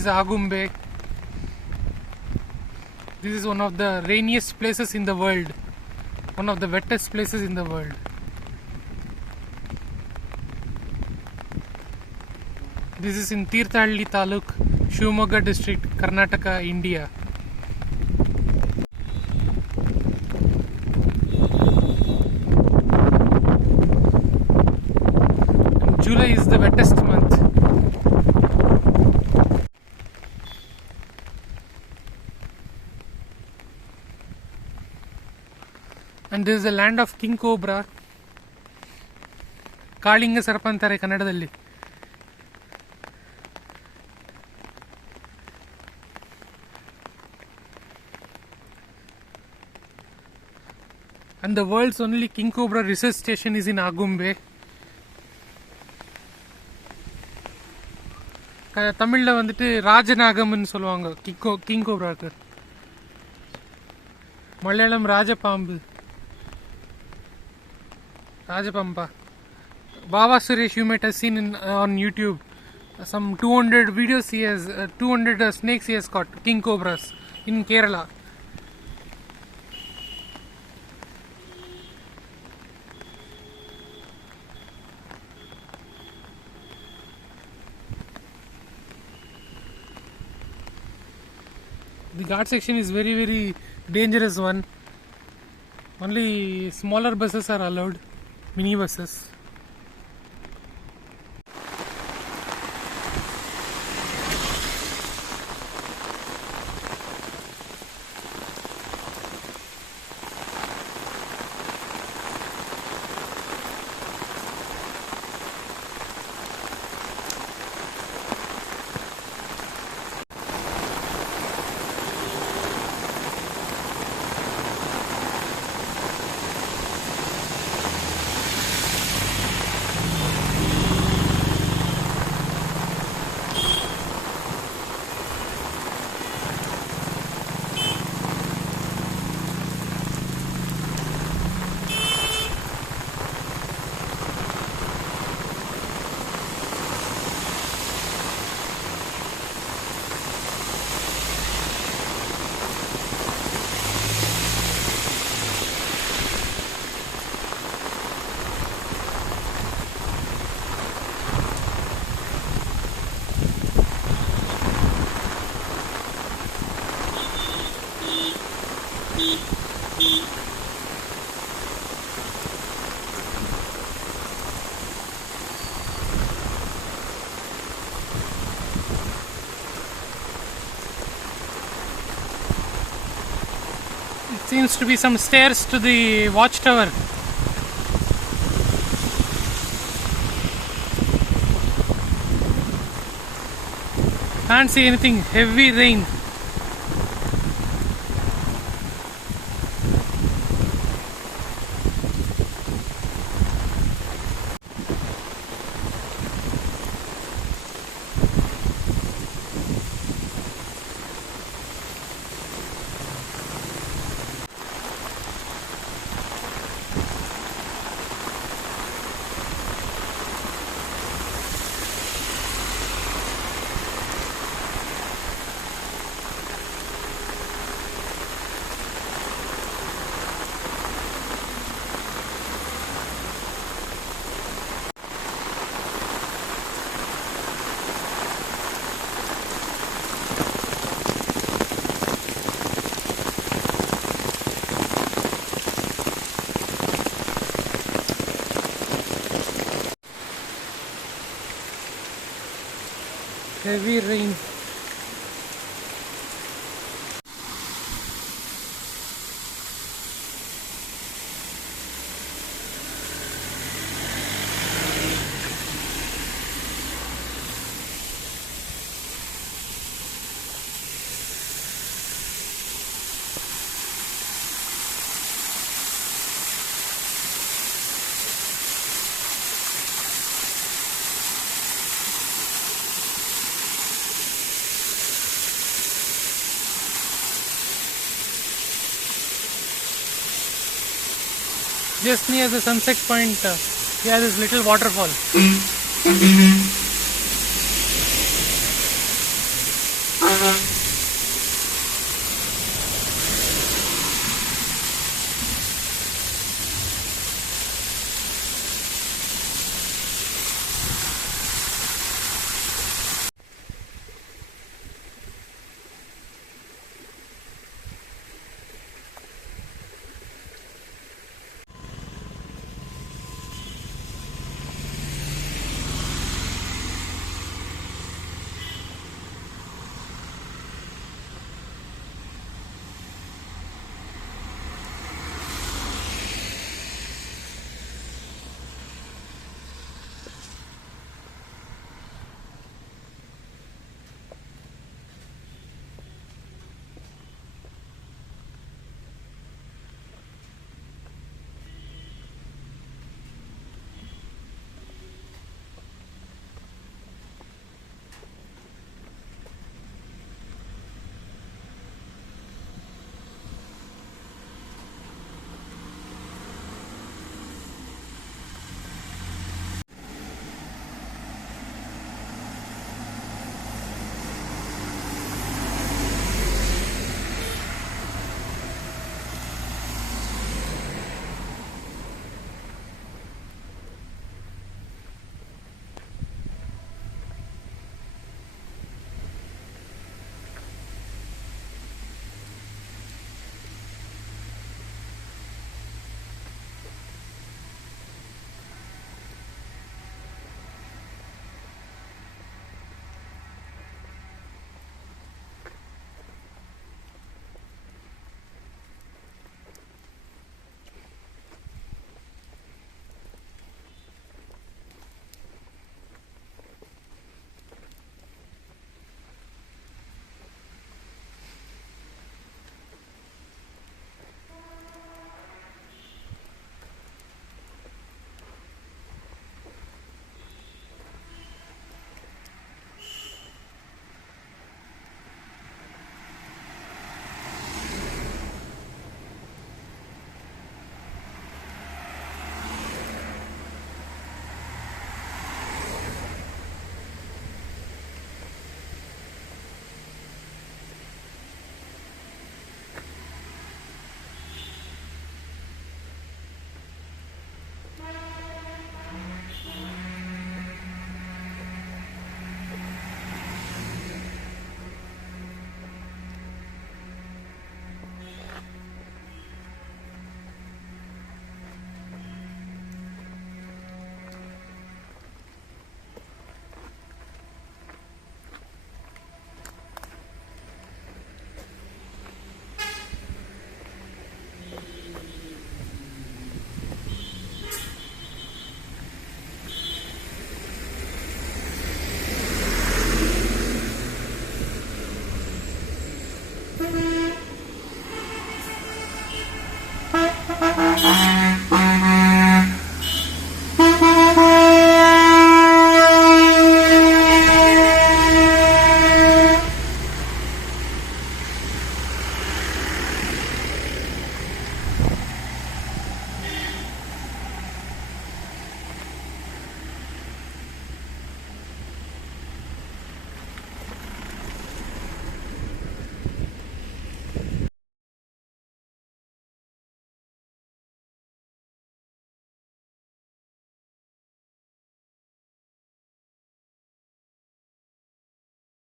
is Agumbe. This is one of the rainiest places in the world. One of the wettest places in the world. This is in Tirthalli Taluk, Shivamogga district, Karnataka, India. And July is the wettest month. And this is the land of King Cobra. Kalinga Sarpantare Kannadadalli. And the world's only King Cobra research station is in Agumbe. தமிழ்ல வந்துட்டு ராஜநாகம்னு சொல்லுவாங்க king கோப்ராக்கு. மலையாளம் ராஜபாம்பு. Rajapampa. Baba Suresh, you might have seen on YouTube some 200 videos he has, 200 snakes he has caught, king cobras in Kerala. The guard section is very dangerous one. Only smaller buses are allowed. Mini buses. Seems to be some stairs to the watchtower. Can't see anything. Heavy rain. Heavy rain. Just near the sunset point, here is little waterfall.